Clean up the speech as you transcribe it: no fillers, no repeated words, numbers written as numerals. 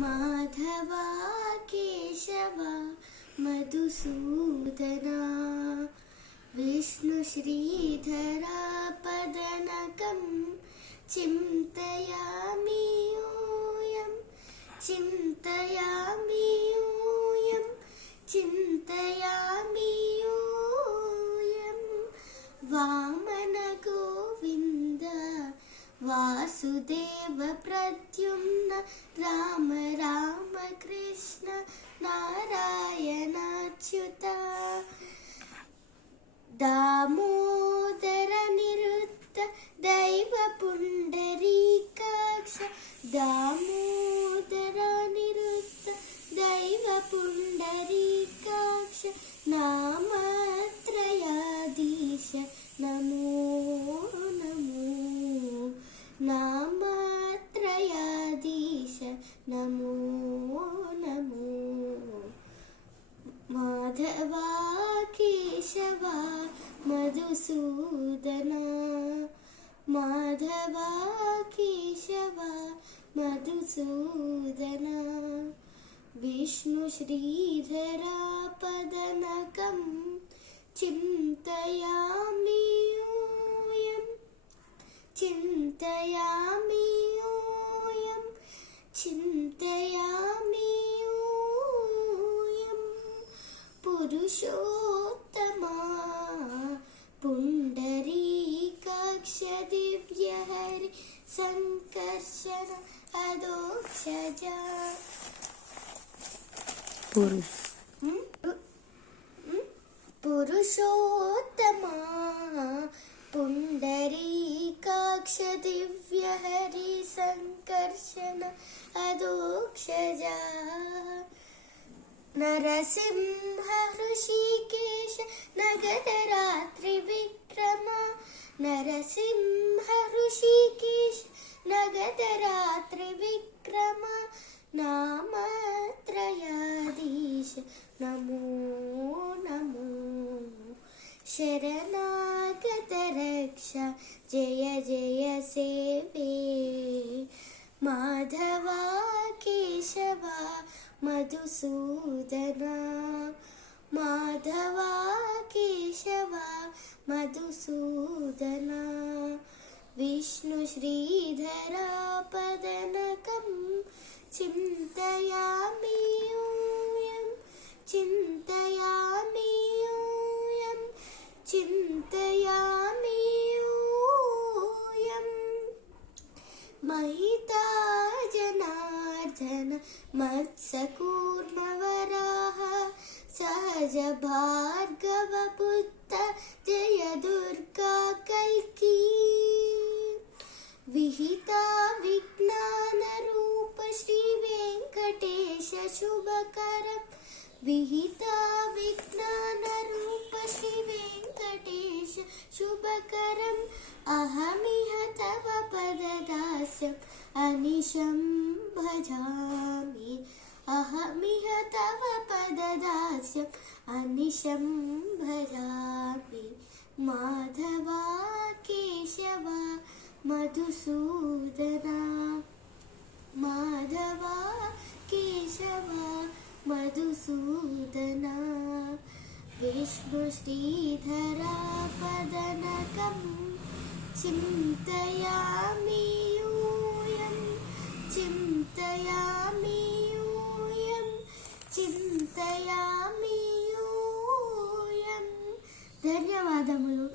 माधवा केशव मधुसूदना विष्णुश्रीधरा पदनकं चिन्तयामि यूयं चिन्तयामि यूयं चिन्तयामि यूयं वामन गोविन्द वासुदेव प्रद्युम्न राम राम कृष्ण नारायणाच्युत दामोदर निरुद्ध दैव पुण्डरीकाक्ष दामोदर निरुद्ध दैव पुण्डरीकाक्ष नामत्रयाधीश नमो नमो नामत्रयाधीश नमो नमो माधवा केशव मधुसूदना माधवा केशव मधुसूदना विष्णुश्रीधरा पदनकं चिन्तयामि यूयं चिन्तयामि यूयं चिन्तयामि यूयं पुरुषोत्तमा पुण्डरीकाक्ष दिव्यहरि संकर्षण अधोक्षजा पुरुषोत्तमा पुण्डरीकाक्ष दिव्यहरि संकर्षण अधोक्षजा नरसिंह ऋषिकेश नगदरात्रि विक्रम नरसिंह ऋषिकेश नगदरात्रि विक्रम नामत्रयाधीश नमो नमो शरणागत रक्षा जय जय सेवे माधवा केशव मधुसूदना माधवा केशव मधुसूदना विष्णुश्रीधरा पदनकं चिन्तयामि यूयं चिन्तयामि यूयं चिन्तयामि यूयं महिता जनार्दन मत्सकूर्मवराह सहज भार्गव पुत्र जय दुर्गा कल्की विहिता विज्ञान रूप श्री वेंकटेश शुभकरं विहिता विज्ञान रूप श्री वेंकटेश शुभकरम् अहमिह तव पददास्यम् अनिशं भजामि अहमिह तव पददास्यम् अनिशं भजामि माधवा केशव मधुसूदना माधवा केशव मधुसूदना विष्णुश्रीधरा पदनकं चिन्तयामि यूयं चिन्तयामि यूयं चिन्तयामि यूयं ధన్యవాదములు.